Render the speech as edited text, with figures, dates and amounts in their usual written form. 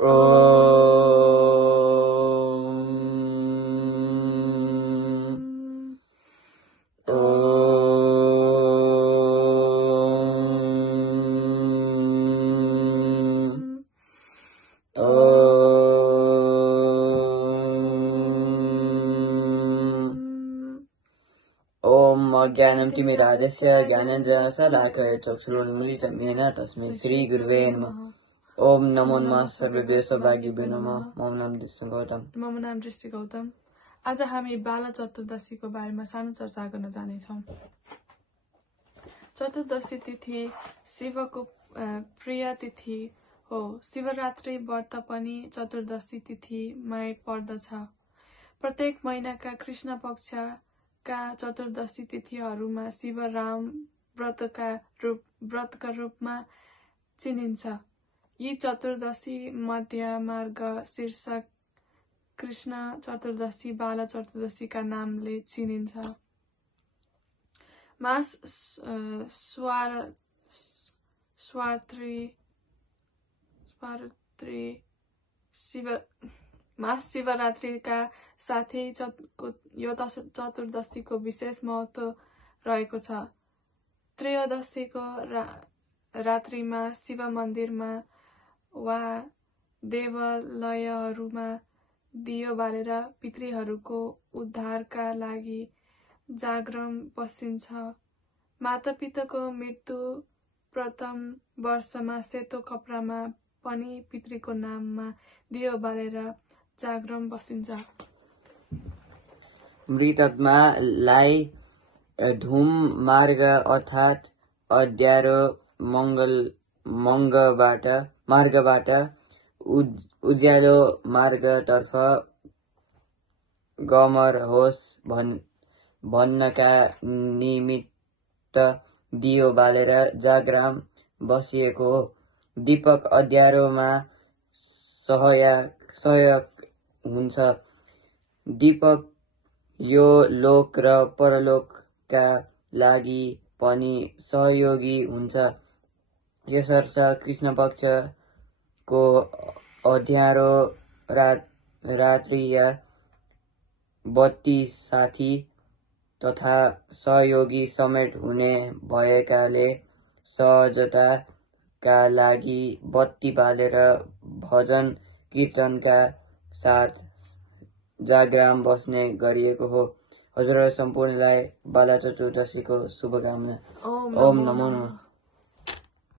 ज्ञानं तिमिरादस्य ज्ञानञ्जनशलाकया चक्षुरुन्मीलितं येन तस्मै श्रीगुरुवे नमः। ओम नमो नमः सर्वेभ्यः सौभाग्यभ्यो नमः। मम नाम गौतम। मम नाम दृष्टि गौतम। आज हामी बाला चतुर्दशीको बारेमा सानो चर्चा गर्न जानेछौँ। चतुर्दशी तिथि शिवको प्रिय तिथि हो। शिवरात्रि व्रत पनि चतुर्दशी तिथिमै पर्दछ। प्रत्येक महिनाका कृष्ण पक्षका चतुर्दशी तिथिहरूमा शिव राम व्रतका रूपमा चिनिन्छ। यी चतुर्दशी मध्य मार्ग शीर्षक कृष्ण चतुर्दशी बाला चतुर्दशीका नामले चिनिन्छ। महाशिवरात्रिका साथै यो चतुर्दशीको विशेष महत्व रहेको छ। त्रयोदशीको रात्रिमा शिव मन्दिरमा वा देवालयहरूमा दियो बालेर पितृहरूको उद्धारका लागि जागरण बसिन्छ। मातापिताको मृत्यु प्रथम वर्षमा सेतो कपडामा पनि पितृको नाममा दियो बालेर जागरण बसिन्छ। मृतात्मालाई धूम मार्ग अर्थात् अँध्यारो मार्गबाट उज्यालो मार्गतर्फ गमर होस् भन्नका निमित्त दियो बालेर जागरण बसिएको हो। दीपक अँध्यारोमा सहायक हुन्छ। दीपक यो लोक र परलोकका लागि पनि सहयोगी हुन्छ। यसर्थ कृष्ण पक्षको अँध्यारो रात्रि या बत्ती साथी तथा सहयोगी समेत हुने भएकाले सहजताका लागि बत्ती बालेर भजन कीर्तनका साथ जागरण बस्ने गरिएको हो। हजुर सम्पूर्णलाई बाला चतुर्दशीको शुभकामना। ओम नमो नमः।